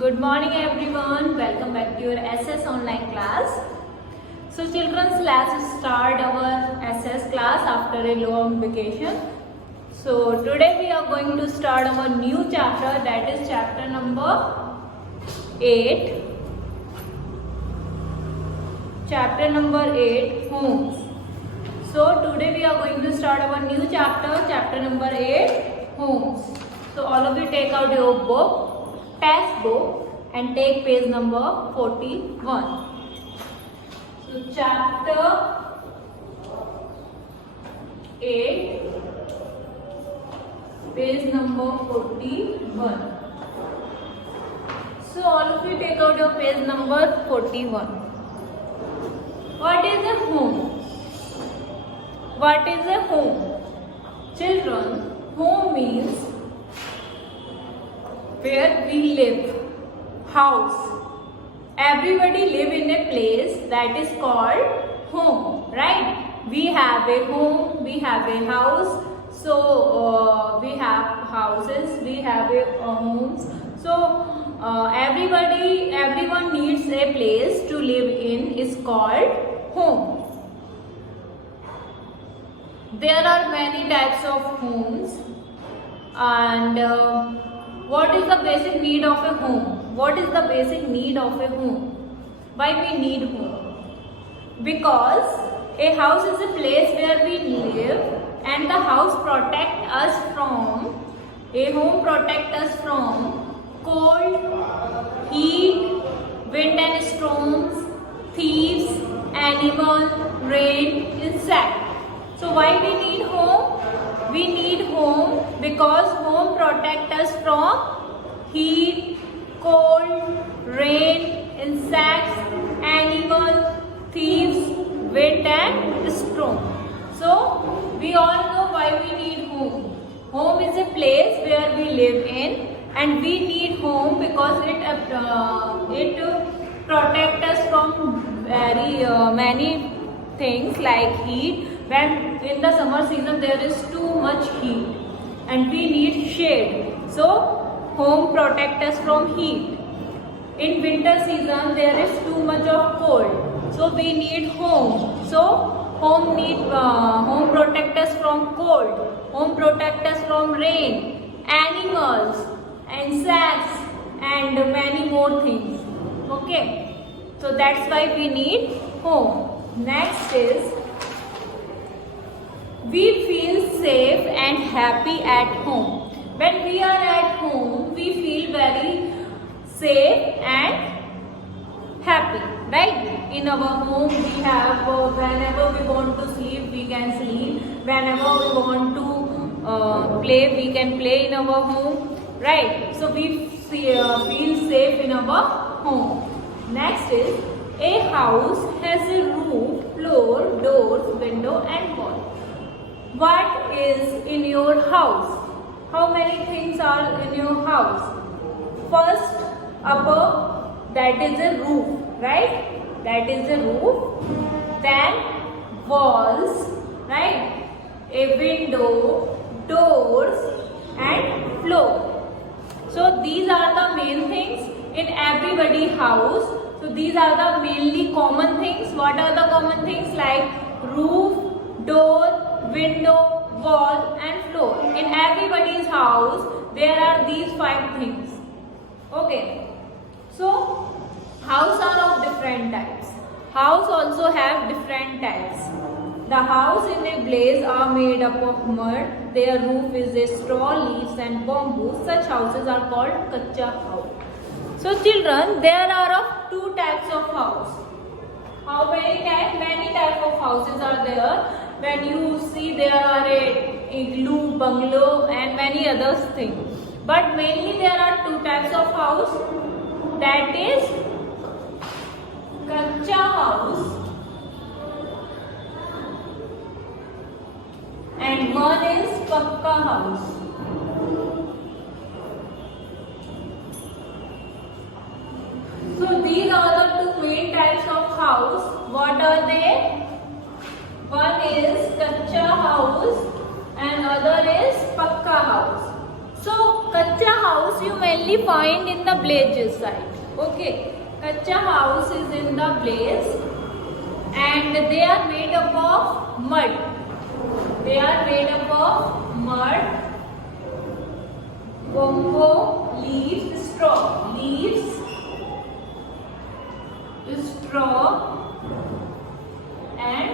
Good morning everyone. Welcome back to your SS online class. So children, let's start our SS class after a long vacation. So today we are going to start our new chapter, that is chapter number 8. Chapter number 8, homes. So today we are going to start our new chapter number 8, homes. So all of you take out your book, textbook, and take page number 41. So chapter 8, page number 41. So all of you take out your page number 41. What is a home? What is a home? Children, home means where we live, house. Everybody live in a place that is called home, right? We have a home, we have a house. So we have houses, we have homes. So everyone needs a place to live in is called home. There are many types of homes, and what is the basic need of a home? What is the basic need of a home? Why we need home? Because a house is a place where we live, and the house protect us from, a home protect us from cold, heat, wind and storms, thieves, animals, rain, insects. So why we need home? We need home because home protect us from heat, cold, rain, insects, animals, thieves, wind and storm. So we all know why we need home. Home is a place where we live in, and we need home because it protect us from very many things like heat. When in the summer season there is too much heat and we need shade, so home protect us from heat. In winter season there is too much of cold, so we need home. So home protect us from cold, home protect us from rain, animals, insects, and many more things. Okay, so that's why we need home. Next is, we feel safe and happy at home. When we are at home, we feel very safe and happy, right? In our home, we have, whenever we want to sleep, we can sleep. Whenever we want to play, we can play in our home, right? So we feel safe in our home. Next is, a house has a roof, floor, doors, window and wall. What is in your house? How many things are in your house? First, upper, that is a roof, right? That is a roof. Then walls, right? A window, doors and floor. So these are the main things in everybody's house. So these are the mainly common things. What are the common things? Like roof, door, window, wall and floor. In everybody's house there are these 5 things. Okay, so house are of different types. House also have different types. The house in a blaze are made up of mud. Their roof is a straw, leaves and bamboo. Such houses are called kacha house. So children, there are of 2 types of house. How many types? Many types of houses are there. When you see there are a igloo, bungalow and many other things. But mainly there are 2 types of house. That is kacha house and one is pakka house. So these are the 2 main types of house. What are they? One is kacha house and other is pakka house. So kacha house you mainly find in the villages side. Okay, kacha house is in the village and they are made up of mud. They are made up of mud, bamboo, leaves, straw, straw and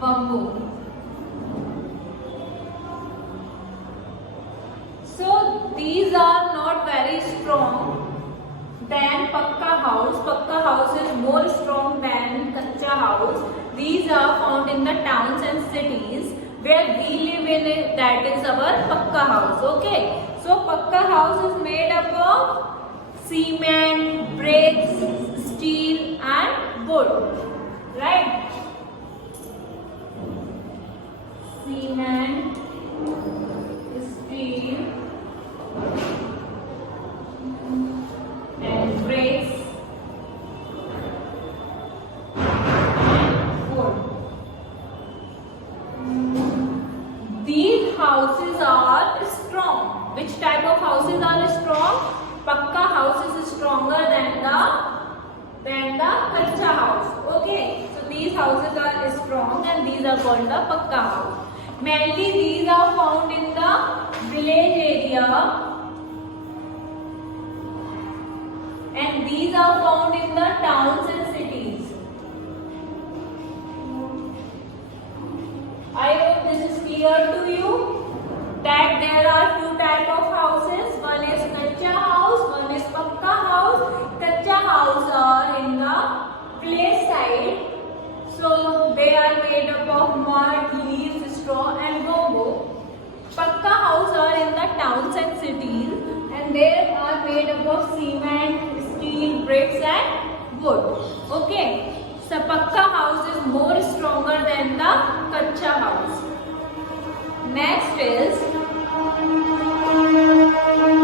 bamboo. So these are not very strong than pakka house. Pakka house is more strong than kacha house. These are found in the towns and cities where we live in it, that is our pakka house. Okay, so pakka house is made up of cement, bricks, steel and wood, right? Cement, steel and bricks and wood. These houses are strong. Which type of houses are strong? Pakka house is stronger than the kacha house. Okay, so these houses are strong and these are called the pakka house. Mainly these are found in the village area and these are found in the towns and cities. I hope this is clear to you that there are two types of houses. One is kacha house, one is pakka house. Kacha house are in the village side. So they are made up of mud, leaves, straw and bamboo. Pakka house are in the towns and cities and they are made up of cement, steel, bricks and wood. Okay, so pakka house is more stronger than the kacha house. Next is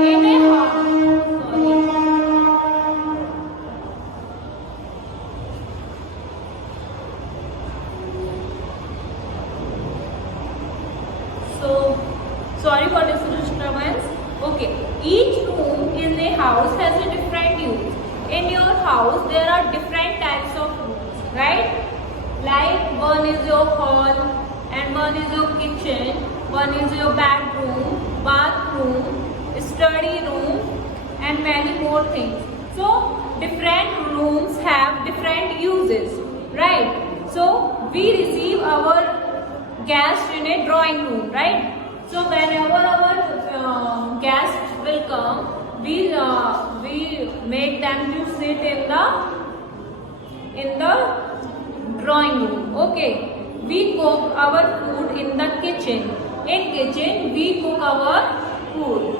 in a house. Sorry for this disturbance. Okay, each room in a house has a different use. In your house, there are different types of rooms, right? Like one is your hall, and one is your kitchen, one is your bedroom, bathroom, study room, and many more things. So, different rooms have different uses, right? So, we receive our guests in a drawing room, right? So whenever our guests will come, we make them to sit in the drawing room. Okay, we cook our food in the kitchen. In kitchen, we cook our food.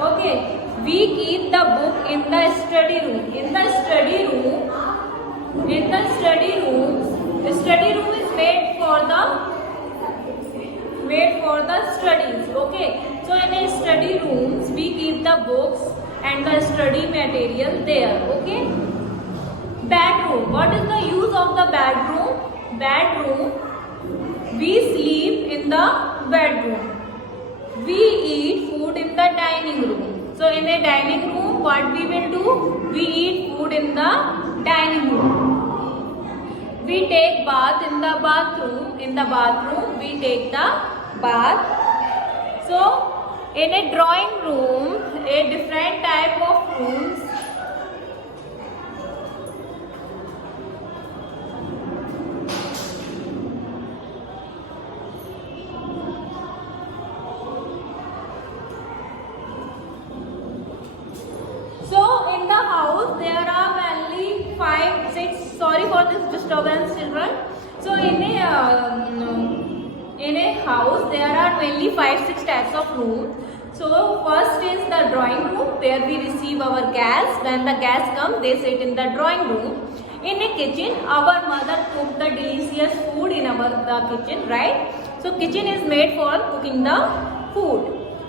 Okay, we keep the book in the study room. Study room is made for the studies. Okay, so in a study rooms we keep the books and the study material there. Okay, bedroom. What is the use of the bedroom? We sleep in the bedroom. We eat food in the dining room. So in a dining room, what we will do? We eat food in the dining room. We take bath in the bathroom. In the bathroom, we take the bath. So, in a drawing room, a different type of rooms. So, in the house, there are mainly 5, 6. Sorry for this disturbance, children. So, in a house, there are mainly 5, 6 types of rooms. So, first is the drawing room where we receive our guests. When the guests come, they sit in the drawing room. In a kitchen, our mother cook the delicious food in the kitchen, right? So, kitchen is made for cooking the food.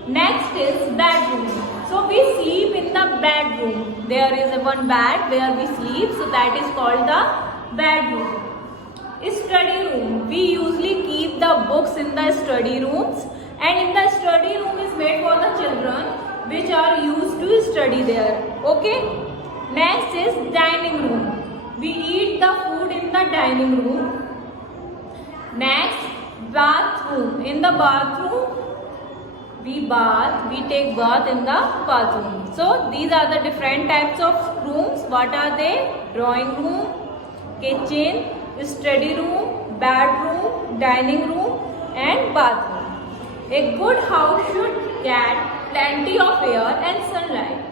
Next is bedroom. So, we sleep in the bedroom. There is one bed where we sleep. So, that is called the bedroom. Study room. We usually keep the books in the study rooms, and in the study room is made for the children. which are used to study there. Okay. Next is dining room. We eat the food in the dining room. Next, bathroom. In the bathroom, we take bath in the bathroom. So these are the different types of rooms. What are they? Drawing room, kitchen, study room, bedroom, dining room and bathroom. A good house should get plenty of air and sunlight.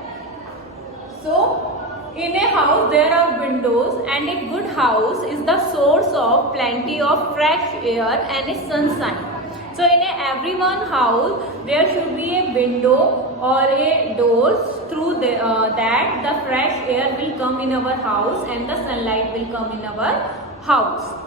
So in a house there are windows, and a good house is the source of plenty of fresh air and a sunshine. So in every one house there should be a window or a doors through that the fresh air will come in our house and the sunlight will come in our house.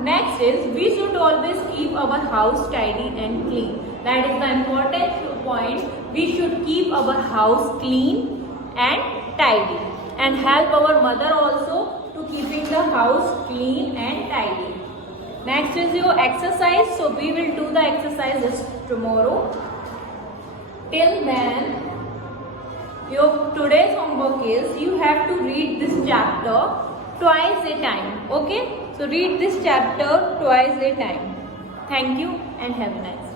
Next is we should always keep our house tidy and clean. That is the important point. We should keep our house clean and tidy, and help our mother also to keeping the house clean and tidy. Next is your exercise. So we will do the exercises tomorrow. Till then, your today's homework is you have to read this chapter twice a time. Okay? So read this chapter twice a time. Thank you and have a nice day.